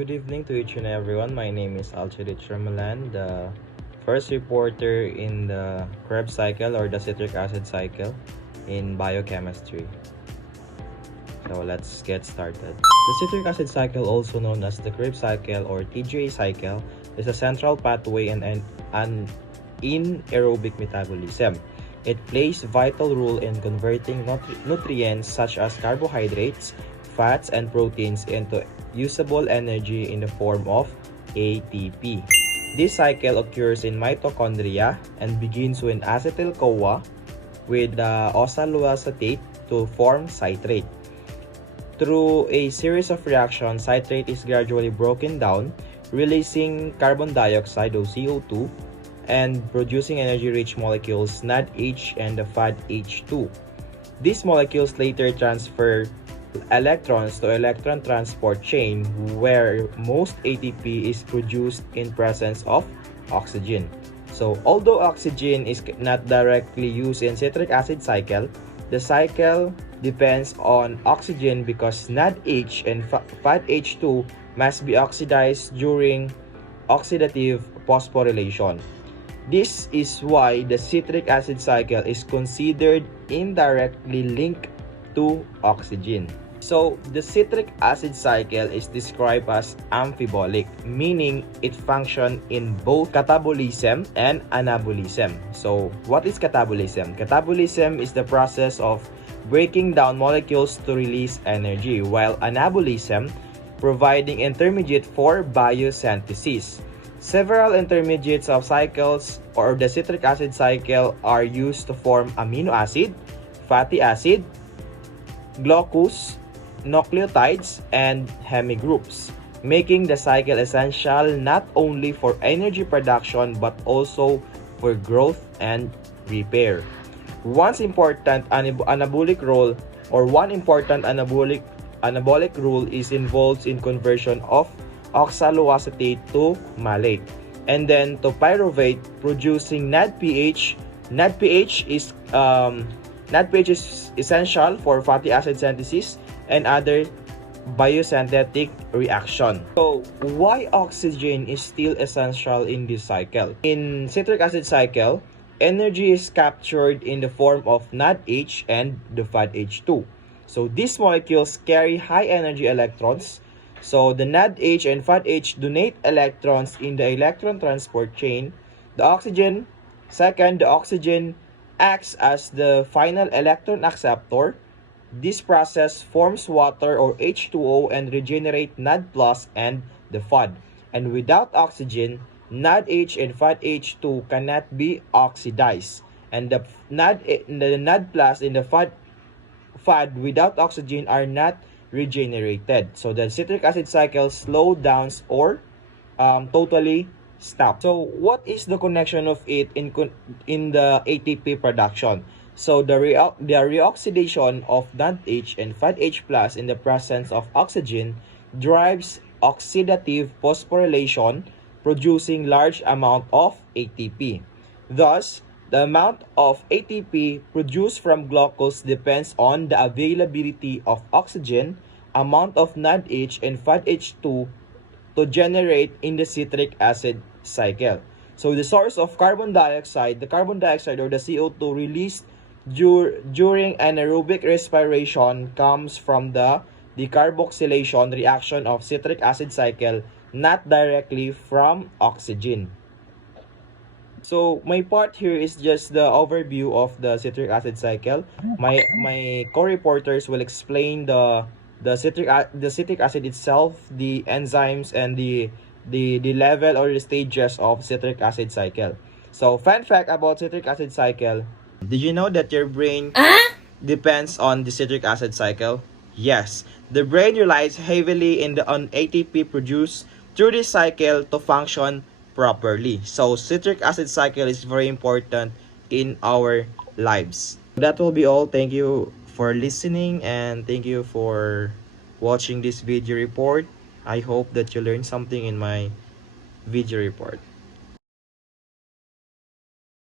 Good evening to each and everyone. My name is Alchidit Ramalan, the first reporter in the Krebs cycle or the citric acid cycle in biochemistry. So let's get started. The citric acid cycle, also known as the Krebs cycle or TGA cycle, is a central pathway in an anaerobic metabolism. It plays a vital role in converting nutrients such as carbohydrates, fats, and proteins into usable energy in the form of ATP. This cycle occurs in mitochondria and begins when acetyl-CoA with oxaloacetate to form citrate. Through a series of reactions, citrate is gradually broken down, releasing carbon dioxide or CO2 and producing energy-rich molecules NADH and the FADH2. These molecules later transfer electrons to electron transport chain where most ATP is produced in presence of oxygen. So although oxygen is not directly used in citric acid cycle, the cycle depends on oxygen because NADH and FADH2 must be oxidized during oxidative phosphorylation. This is why the citric acid cycle is considered indirectly linked to oxygen. So, the citric acid cycle is described as amphibolic, meaning it functions in both catabolism and anabolism. So, what is catabolism? Catabolism is the process of breaking down molecules to release energy, while anabolism providing intermediate for biosynthesis. Several intermediates of cycles or the citric acid cycle are used to form amino acid, fatty acid, glucose, nucleotides, and hemigroups, making the cycle essential not only for energy production but also for growth and repair. One important anabolic rule is involved in conversion of oxaloacetate to malate and then to pyruvate, producing NADPH. NADPH is essential for fatty acid synthesis and other biosynthetic reaction. So, why oxygen is still essential in this cycle? In citric acid cycle, energy is captured in the form of NADH and the FADH2. So, these molecules carry high energy electrons. So, the NADH and FADH donate electrons in the electron transport chain. The oxygen acts as the final electron acceptor. This process forms water or H2O and regenerate NAD+ and the FAD. And without oxygen, NADH and FADH2 cannot be oxidized. And the NAD+ and the FAD without oxygen are not regenerated. So the citric acid cycle slows down or totally stop. So what is the connection of it in the ATP production? So the reoxidation of NADH and FADH+ in the presence of oxygen drives oxidative phosphorylation, producing large amount of ATP. Thus, the amount of ATP produced from glucose depends on the availability of oxygen, amount of NADH and FADH2 to generate in the citric acid cycle. So the source of carbon dioxide or the CO2 released during anaerobic respiration comes from the decarboxylation reaction of citric acid cycle, not directly from oxygen. So my part here is just the overview of the citric acid cycle. My co-reporters will explain the citric acid itself, the enzymes, and the level or the stages of citric acid cycle. So fun fact about citric acid cycle: did you know that your brain depends on the citric acid cycle? Yes, the brain relies heavily on ATP produced through this cycle to function properly. So citric acid cycle is very important in our lives. That will be all. Thank you for listening and thank you for watching this video report. I hope that you learned something in my video report.